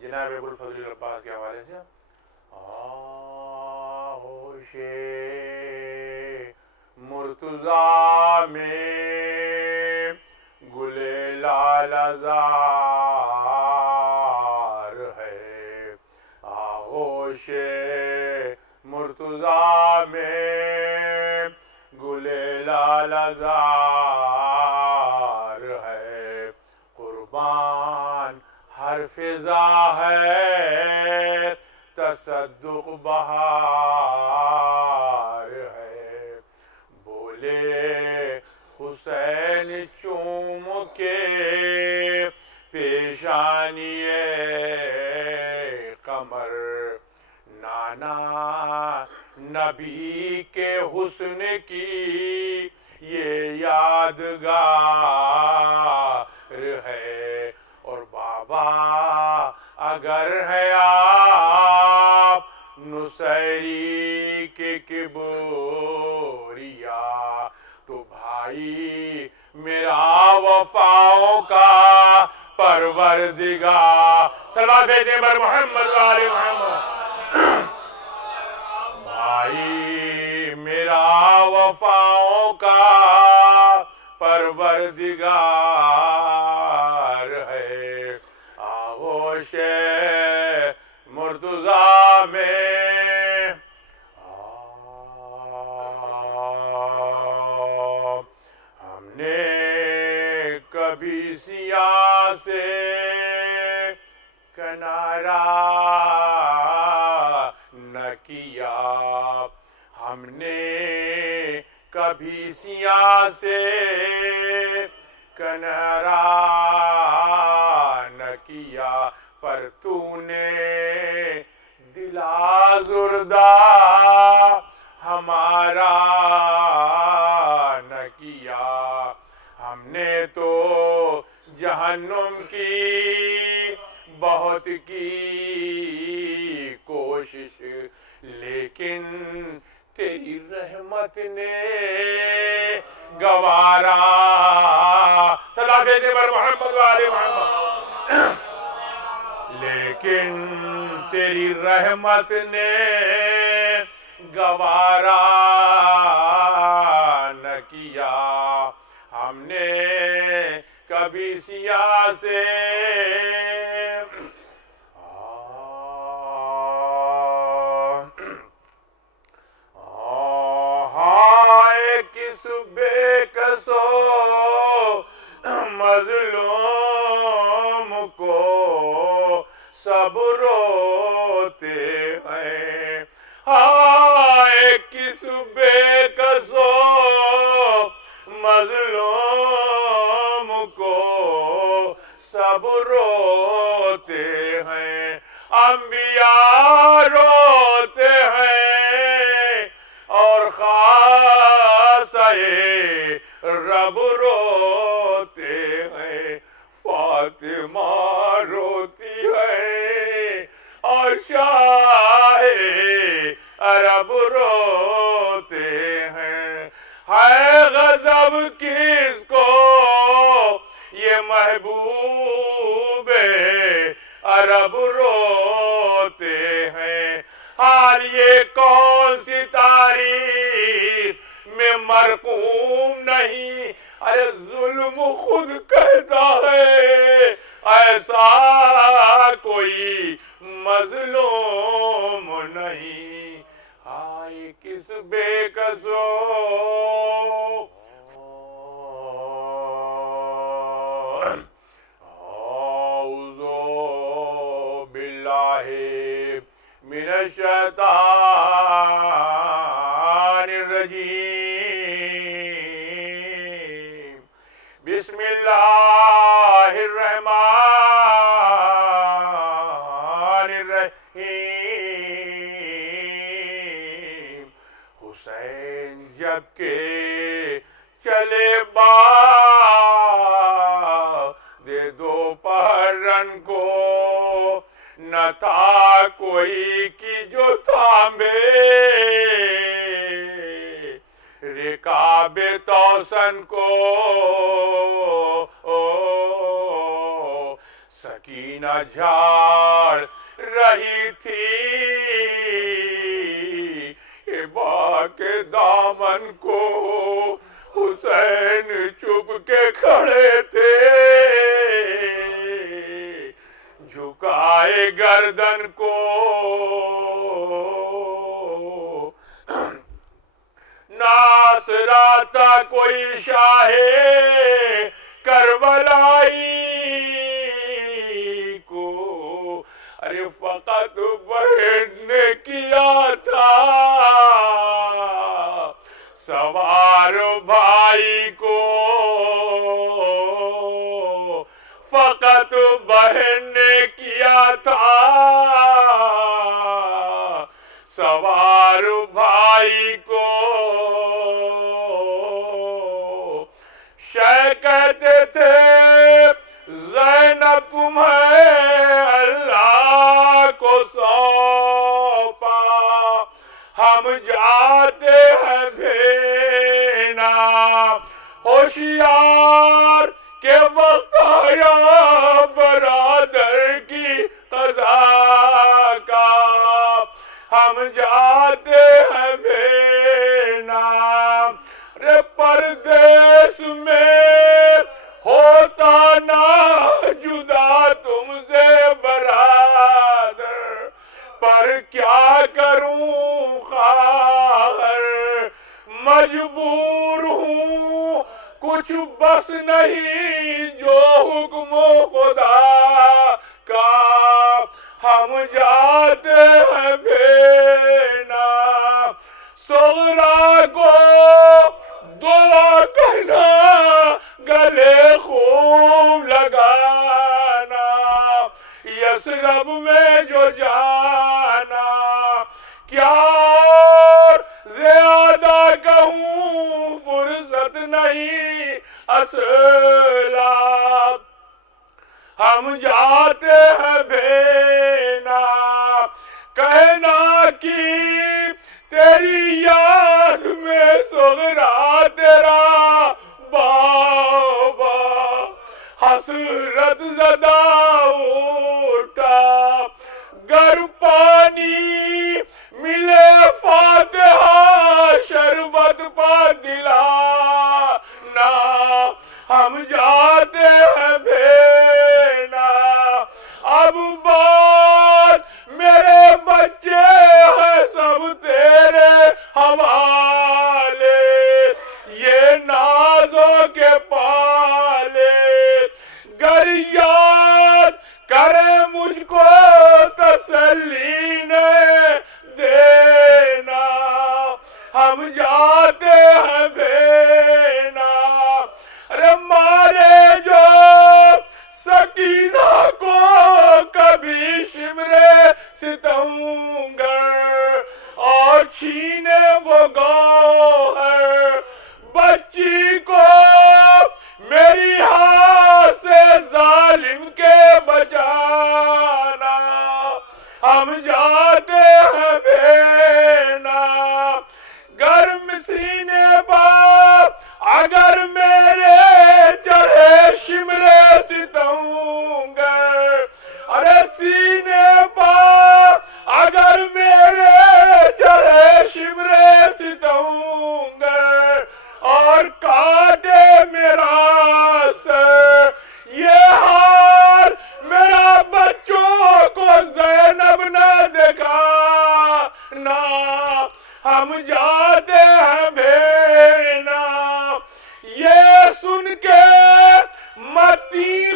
جناب ابوالفضل عباس کے حوالے سے آغوش مرتضیٰ میں گل لال زار ہے، آغوش مرتضیٰ میں گل لال زار ہے، قربان ہر فضا ہے تصدق بہار ہے، بولے حسین چوم کے پیشانی قمر، نانا نبی کے حسن کی یہ یادگار ہے، اور بابا اگر ہے آپ نصیری کے کبریا، تو بھائی میرا وفاؤں کا پروردگار، صلوات بھیجیں بر محمد وآل محمد، بھائی میرا وفاؤں کا پروردگار ہے، آغوش مرتضیٰ میں ہم نے کبھی سیاہ سے کنارہ نہ کیا، ہم نے کبھی سیاہ سے کنارہ نہ کیا، پر تو نے دل آزردہ ہمارا نہ کیا، ہم نے تو جہنم کی بہت کی کوشش، لیکن تیری رحمت نے گوارا، صلوات بھیجیں بر محمد وآل محمد، لیکن تیری رحمت نے گوارا نہ کیا، ہم نے کبھی سیاہ سے کس بے کسو مظلوم کو سب روتے ہیں، ہائے کس بے کسو مظلوم کو سب روتے ہیں، انبیاء روتے ہیں اور خاصہ رب روتے ہیں، فاطمہ روتی ہے اور شاہ عرب روتے ہیں، ہے غضب کس کو یہ محبوب عرب روتے ہیں، حال یہ کون سی تاریخ میں مرقوم نہیں، ارے ظلم خود کہتا ہے ایسا کوئی مظلوم نہیں، آئے کس بے کسو من الشیطان الرجیم، بسم اللہ الرحمن الرحیم، حسین جب کہ چلے دے دوپہرن کو، نہ تھا کوئی کی جو تھامے رکاب توسن کو، कीना झाड़ रही थी, हिबा के दामन को हुसैन चुप के खड़े थे, झुकाए गर्दन को नासरा था कोई शाहे करबलाई को, अरे फकत बहन ने किया था सवार भाई को, फकत बहन ने किया था सवार भाई को। शाह कहते थे ज़ैनब तुम्हें अल्लाह को सौंपा, हम जाते हैं भेना, होशियार के वक्त आया बरादर की क़ज़ा का, हम जाते हैं भेना, रे परदेश में होता ना जुदा तुमसे बरादर, पर क्या करूं खार मजबूर हूँ, कुछ बस नहीं जो हुक्म खुदा का, हम जाते हैं भेना, सोगरा को दुआ कहना, गले खूब लगाना, यसरब में जो जाना, क्या ज्यादा कहूँ फुर्सत नहीं असला, हम जाते हैं भेना, कहना कि तेरी याद में सोगरा तेरा बाबा हसरत ज़दा उठा, गर पानी मिले फातिहा शरबत पा दिलाना, हम जाते हैं भेना, अब बात मेरे बच्चे हैं सब तेरे हवाले, ये नाज़ों के पाले, गर याद करे मुझको तसल्ली ने देना, हम जाते हैं भेना, अरे मारे जो सकीना को कभी शिमरे सितमगर, और छीने वो गौहर बच्ची को मेरी हाथ से जालिम के बचाना, हम जाते हैं भेना, गर्म सीने बाप अगर मेरे चढ़े शिमरे सितमगर, अरे सीने बाप अगर मेरे चढ़े शिमरे सितमगर, और काटे मेरा सर ये हाल मेरा बच्चों को ज़ैनब न देखा ना, हम जाते हैं भेना, ये सुन के मती